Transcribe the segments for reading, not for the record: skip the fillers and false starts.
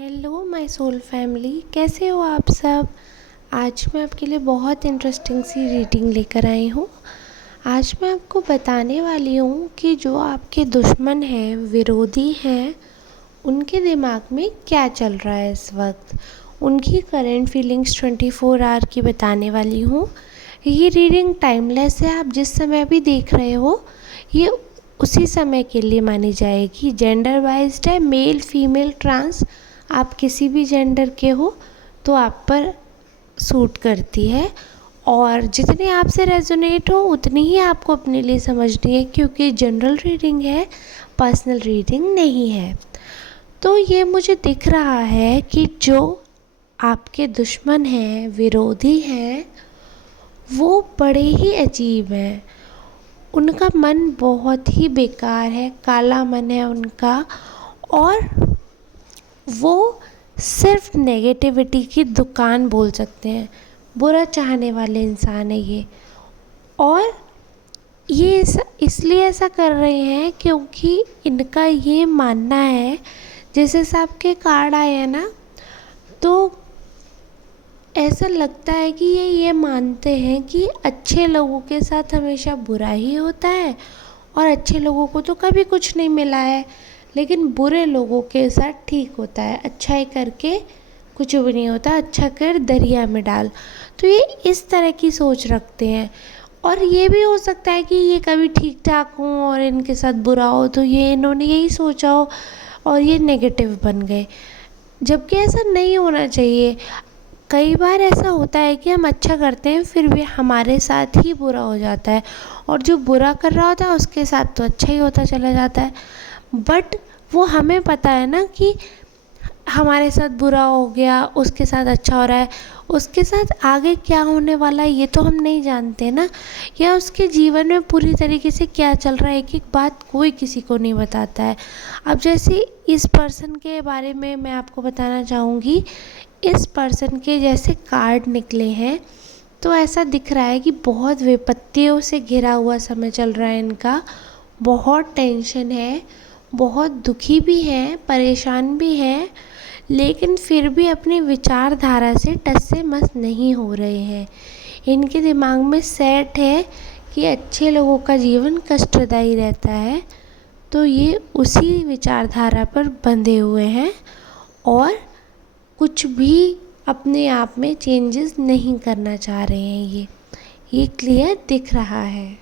Hello my soul family, कैसे हो आप सब। आज मैं आपके लिए बहुत इंटरेस्टिंग सी रीडिंग लेकर आई हूँ। आज मैं आपको बताने वाली हूँ कि जो आपके दुश्मन हैं, विरोधी हैं, उनके दिमाग में क्या चल रहा है इस वक्त। उनकी करंट फीलिंग्स 24 आवर की बताने वाली हूँ। ये रीडिंग टाइमलेस है, आप जिस समय भी देख रहे हो ये उसी समय के लिए मानी जाएगी। जेंडर वाइज्ड है, मेल फीमेल ट्रांस, आप किसी भी जेंडर के हो तो आप पर सूट करती है। और जितने आपसे रेजोनेट हो उतनी ही आपको अपने लिए समझनी है, क्योंकि जनरल रीडिंग है, पर्सनल रीडिंग नहीं है। तो ये मुझे दिख रहा है कि जो आपके दुश्मन हैं, विरोधी हैं, वो बड़े ही अजीब हैं। उनका मन बहुत ही बेकार है, काला मन है उनका, और वो सिर्फ नेगेटिविटी की दुकान बोल सकते हैं। बुरा चाहने वाले इंसान है ये। और ये इसलिए ऐसा कर रहे हैं क्योंकि इनका ये मानना है, जिस हिसाब के कार्ड आए हैं ना, तो ऐसा लगता है कि ये मानते हैं कि अच्छे लोगों के साथ हमेशा बुरा ही होता है और अच्छे लोगों को तो कभी कुछ नहीं मिला है, लेकिन बुरे लोगों के साथ ठीक होता है। अच्छाई करके कुछ भी नहीं होता, अच्छा कर दरिया में डाल। तो ये इस तरह की सोच रखते हैं। और ये भी हो सकता है कि ये कभी ठीक ठाक हों और इनके साथ बुरा हो, तो ये इन्होंने यही सोचा हो और ये नेगेटिव बन गए, जबकि ऐसा नहीं होना चाहिए। कई बार ऐसा होता है कि हम अच्छा करते हैं फिर भी हमारे साथ ही बुरा हो जाता है, और जो बुरा कर रहा होता है उसके साथ तो अच्छा ही होता चला जाता है। बट वो हमें पता है ना कि हमारे साथ बुरा हो गया, उसके साथ अच्छा हो रहा है, उसके साथ आगे क्या होने वाला है ये तो हम नहीं जानते ना, या उसके जीवन में पूरी तरीके से क्या चल रहा है, एक एक बात कोई किसी को नहीं बताता है। अब जैसे इस पर्सन के बारे में मैं आपको बताना चाहूँगी। इस पर्सन के जैसे कार्ड निकले हैं तो ऐसा दिख रहा है कि बहुत विपत्तियों से घिरा हुआ समय चल रहा है इनका। बहुत टेंशन है, बहुत दुखी भी हैं, परेशान भी हैं, लेकिन फिर भी अपनी विचारधारा से टस से मस नहीं हो रहे हैं। इनके दिमाग में सेट है कि अच्छे लोगों का जीवन कष्टदायी रहता है, तो ये उसी विचारधारा पर बंधे हुए हैं और कुछ भी अपने आप में चेंजेस नहीं करना चाह रहे हैं। ये क्लियर दिख रहा है।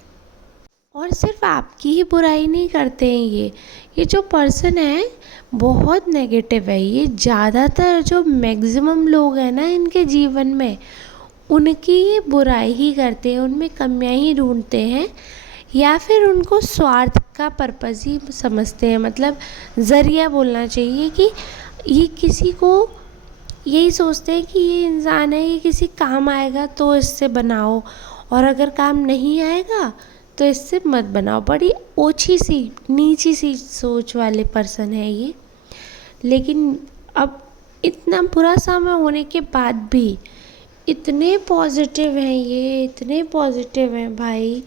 और सिर्फ आपकी ही बुराई नहीं करते हैं ये जो पर्सन है बहुत नेगेटिव है। ये ज़्यादातर जो मैक्सिमम लोग हैं ना इनके जीवन में, उनकी ये बुराई ही करते हैं, उनमें कमियां ही ढूंढते हैं, या फिर उनको स्वार्थ का पर्पज़ ही समझते हैं। मतलब ज़रिया बोलना चाहिए कि ये किसी को यही सोचते हैं कि ये इंसान है, ये किसी काम आएगा तो इससे बनाओ, और अगर काम नहीं आएगा तो इससे मत बनाओ। बड़ी ओछी सी नीची सी सोच वाले पर्सन है ये। लेकिन अब इतना बुरा समय होने के बाद भी इतने पॉजिटिव हैं ये, इतने पॉजिटिव हैं भाई।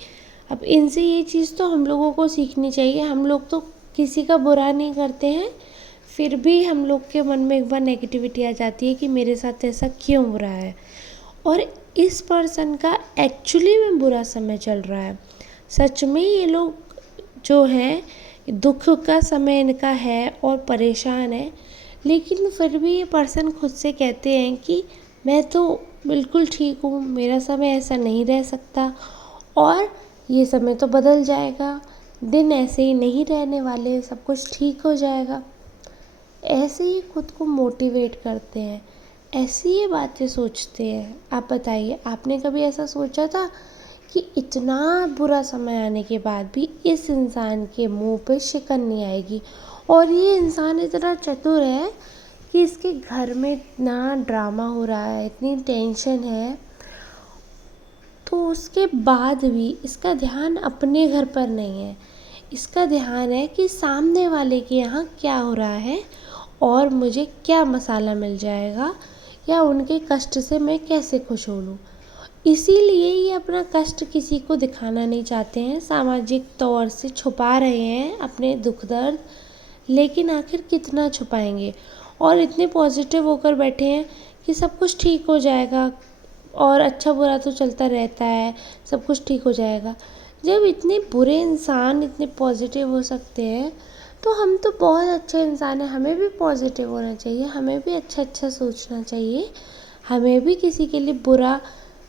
अब इनसे ये चीज़ तो हम लोगों को सीखनी चाहिए। हम लोग तो किसी का बुरा नहीं करते हैं, फिर भी हम लोग के मन में एक बार नेगेटिविटी आ जाती है कि मेरे साथ ऐसा क्यों हो रहा है। और इस पर्सन का एक्चुअली में बुरा समय चल रहा है। सच में ये लोग जो हैं, दुख का समय इनका है और परेशान है, लेकिन फिर भी ये पर्सन खुद से कहते हैं कि मैं तो बिल्कुल ठीक हूँ, मेरा समय ऐसा नहीं रह सकता, और ये समय तो बदल जाएगा, दिन ऐसे ही नहीं रहने वाले, सब कुछ ठीक हो जाएगा। ऐसे ही खुद को मोटिवेट करते हैं, ऐसी ये बातें सोचते हैं। आप बताइए, आपने कभी ऐसा सोचा था कि इतना बुरा समय आने के बाद भी इस इंसान के मुंह पे शिकन नहीं आएगी? और ये इंसान इतना चतुर है कि इसके घर में इतना ड्रामा हो रहा है, इतनी टेंशन है, तो उसके बाद भी इसका ध्यान अपने घर पर नहीं है। इसका ध्यान है कि सामने वाले के यहाँ क्या हो रहा है और मुझे क्या मसाला मिल जाएगा, या उनके कष्ट से मैं कैसे खुश हो लूँ। इसीलिए ये अपना कष्ट किसी को दिखाना नहीं चाहते हैं, सामाजिक तौर से छुपा रहे हैं अपने दुख दर्द, लेकिन आखिर कितना छुपाएंगे। और इतने पॉजिटिव होकर बैठे हैं कि सब कुछ ठीक हो जाएगा और अच्छा बुरा तो चलता रहता है, सब कुछ ठीक हो जाएगा। जब इतने बुरे इंसान इतने पॉजिटिव हो सकते हैं तो हम तो बहुत अच्छे इंसान हैं, हमें भी पॉजिटिव होना चाहिए, हमें भी अच्छा अच्छा सोचना चाहिए। हमें भी किसी के लिए बुरा,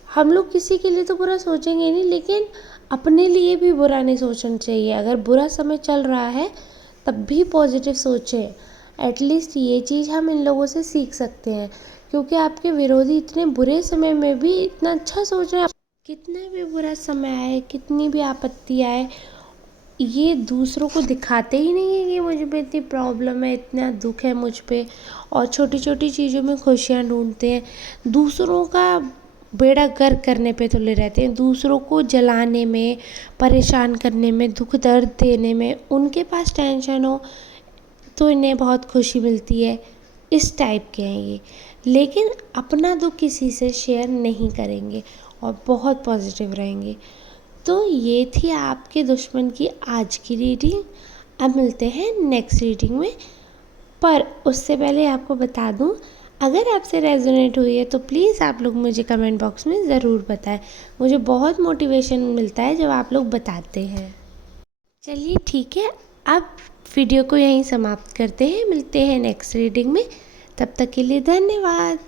हम लोग किसी के लिए तो बुरा सोचेंगे नहीं, लेकिन अपने लिए भी बुरा नहीं सोचना चाहिए। अगर बुरा समय चल रहा है तब भी पॉजिटिव सोचें। एटलीस्ट ये चीज़ हम इन लोगों से सीख सकते हैं, क्योंकि आपके विरोधी इतने बुरे समय में भी इतना अच्छा सोच रहे हैं। कितना भी बुरा समय आए, कितनी भी आपत्ति आए, ये दूसरों को दिखाते ही नहीं है कि मुझ पे इतनी प्रॉब्लम है, इतना दुख है मुझ पे, और छोटी छोटी चीज़ों में खुशियाँ ढूंढते हैं। दूसरों का बेड़ा गर्क करने पे तुले रहते हैं, दूसरों को जलाने में, परेशान करने में, दुख दर्द देने में। उनके पास टेंशन हो तो इन्हें बहुत खुशी मिलती है, इस टाइप के हैं ये। लेकिन अपना दुख किसी से शेयर नहीं करेंगे और बहुत पॉजिटिव रहेंगे। तो ये थी आपके दुश्मन की आज की रीडिंग। अब मिलते हैं नेक्स्ट रीडिंग में। पर उससे पहले आपको बता दूं, अगर आपसे रेजोनेट हुई है तो प्लीज़ आप लोग मुझे कमेंट बॉक्स में ज़रूर बताएं। मुझे बहुत मोटिवेशन मिलता है जब आप लोग बताते हैं। चलिए ठीक है, अब वीडियो को यहीं समाप्त करते हैं, मिलते हैं नेक्स्ट रीडिंग में। तब तक के लिए धन्यवाद।